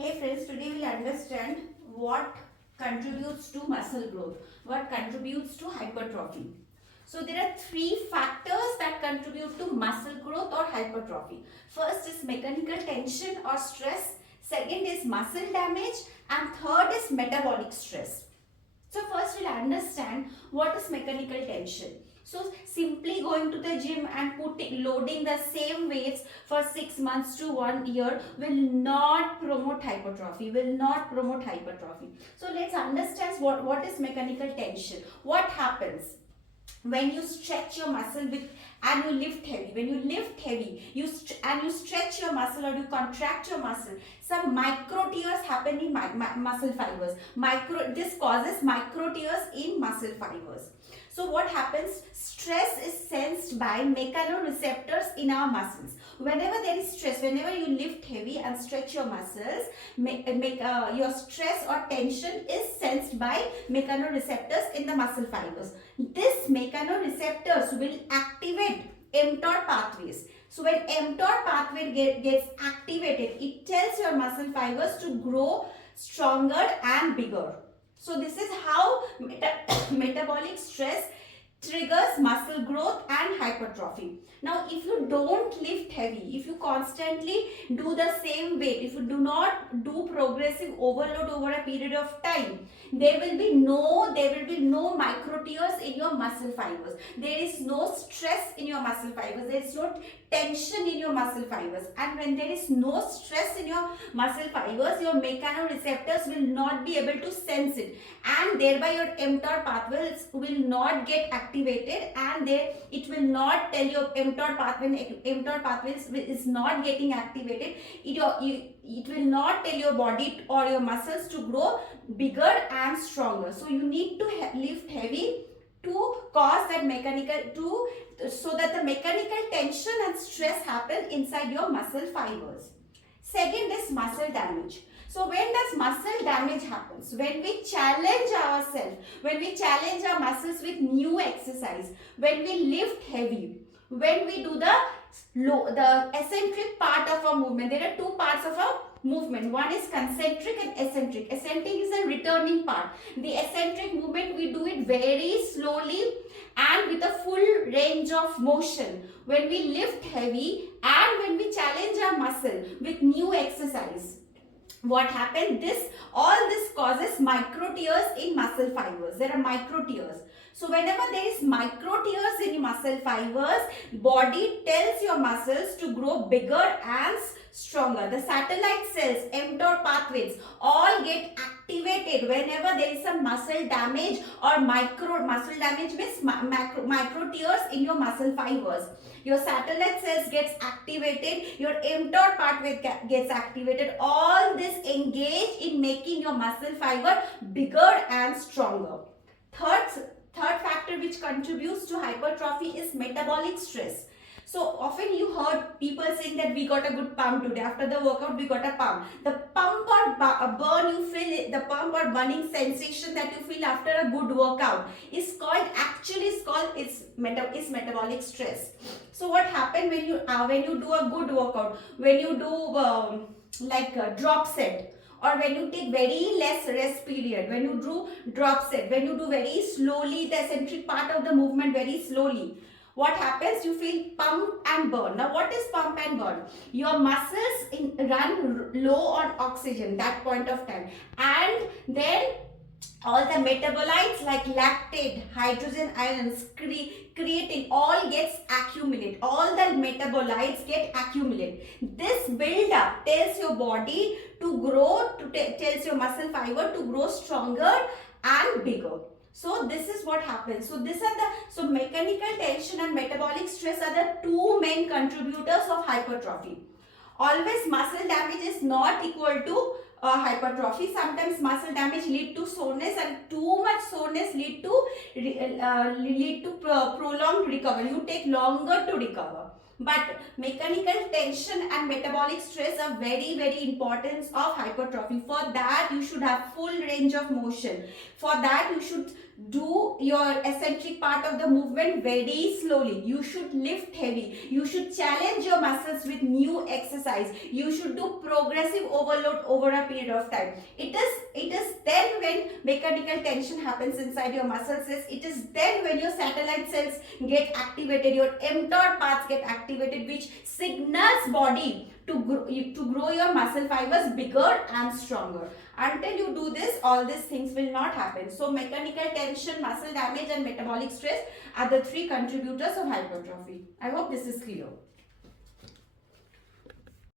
Hey friends, today we'll understand what contributes to muscle growth, what contributes to hypertrophy. So there are three factors that contribute to muscle growth or hypertrophy. First is mechanical tension or stress, second is muscle damage, and third is metabolic stress. So first we'll understand what is mechanical tension. So simply going to the gym and loading the same weights for 6 months to 1 year will not promote hypertrophy, So let's understand what is mechanical tension. What happens? When you stretch your muscle with and you lift heavy, when you lift heavy you stretch your muscle or you contract your muscle, some micro tears happen in muscle fibers. This causes micro tears in muscle fibers. So what happens? Stress is sensed by mechanoreceptors in our muscles. Whenever there is stress, whenever you lift heavy and stretch your muscles, your stress or tension is sensed by mechanoreceptors in the muscle fibers. This mechanoreceptors will activate mTOR pathways. So when mTOR pathway gets activated, it tells your muscle fibers to grow stronger and bigger. So this is how metabolic stress triggers muscle growth and hypertrophy. Now if you don't lift heavy, if you constantly do the same weight, if you do not do progressive overload over a period of time, there will be no micro tears in your muscle fibers. There is no stress in your muscle fibers. There is no tension in your muscle fibers. And when there is no stress in your muscle fibers, your mechanoreceptors will not be able to sense it, and thereby your mTOR pathways will not get activated, and it will not tell your mTOR pathways is not getting activated. It will not tell your body or your muscles to grow bigger and stronger. So you need to lift heavy to cause that so that the mechanical tension and stress happen inside your muscle fibers. Second is muscle damage. So when does muscle damage happens? When we challenge ourselves, when we challenge our muscles with new exercise, when we lift heavy, when we do the eccentric part of our movement. There are two parts of our movement. One is concentric and eccentric. Eccentric is a returning part. The eccentric movement, we do it very slowly and with a full range of motion. When we lift heavy and when we challenge our muscle with new exercise, what happens? All this causes micro tears in muscle fibers. There are micro tears. So whenever there is micro tears in muscle fibers, body tells your muscles to grow bigger and stronger. The satellite cells, mTOR pathways, all get activated whenever there is some muscle damage or muscle damage means micro tears in your muscle fibers. Your satellite cells gets activated, your mTOR pathway gets activated. All this engage in making your muscle fiber bigger and stronger. Third factor which contributes to hypertrophy is metabolic stress. So often you heard people saying that we got a good pump today. After the workout, we got a pump. The pump or burn you feel, the pump or burning sensation that you feel after a good workout is metabolic stress. So what happens when you do a good workout, when you do like a drop set, or when you take very less rest period, when you do drop set, when you do very slowly the eccentric part of the movement very slowly, what happens? You feel pump and burn. Now what is pump and burn? Your muscles run low on oxygen that point of time, and then all the metabolites like lactate, hydrogen ions, creatine all gets accumulated. All the metabolites get accumulated. This build up tells your body to grow, tells your muscle fiber to grow stronger and bigger. So this is what happens. So mechanical tension and metabolic stress are the two main contributors of hypertrophy. Always muscle damage is not equal to hypertrophy. Sometimes muscle damage lead to soreness, and too much soreness lead to prolonged recovery. You take longer to recover. But mechanical tension and metabolic stress are very, very important of hypertrophy. For that, you should have full range of motion. For that, you should do your eccentric part of the movement very slowly. You should lift heavy. You should challenge your muscles with new exercise. You should do progressive overload over a period of time. It is then when mechanical tension happens inside your muscle cells. It is then when your satellite cells get activated, your mTOR paths get activated, which signals body to grow your muscle fibers bigger and stronger. Until you do this, all these things will not happen. So mechanical tension, muscle damage and metabolic stress are the three contributors of hypertrophy. I hope this is clear.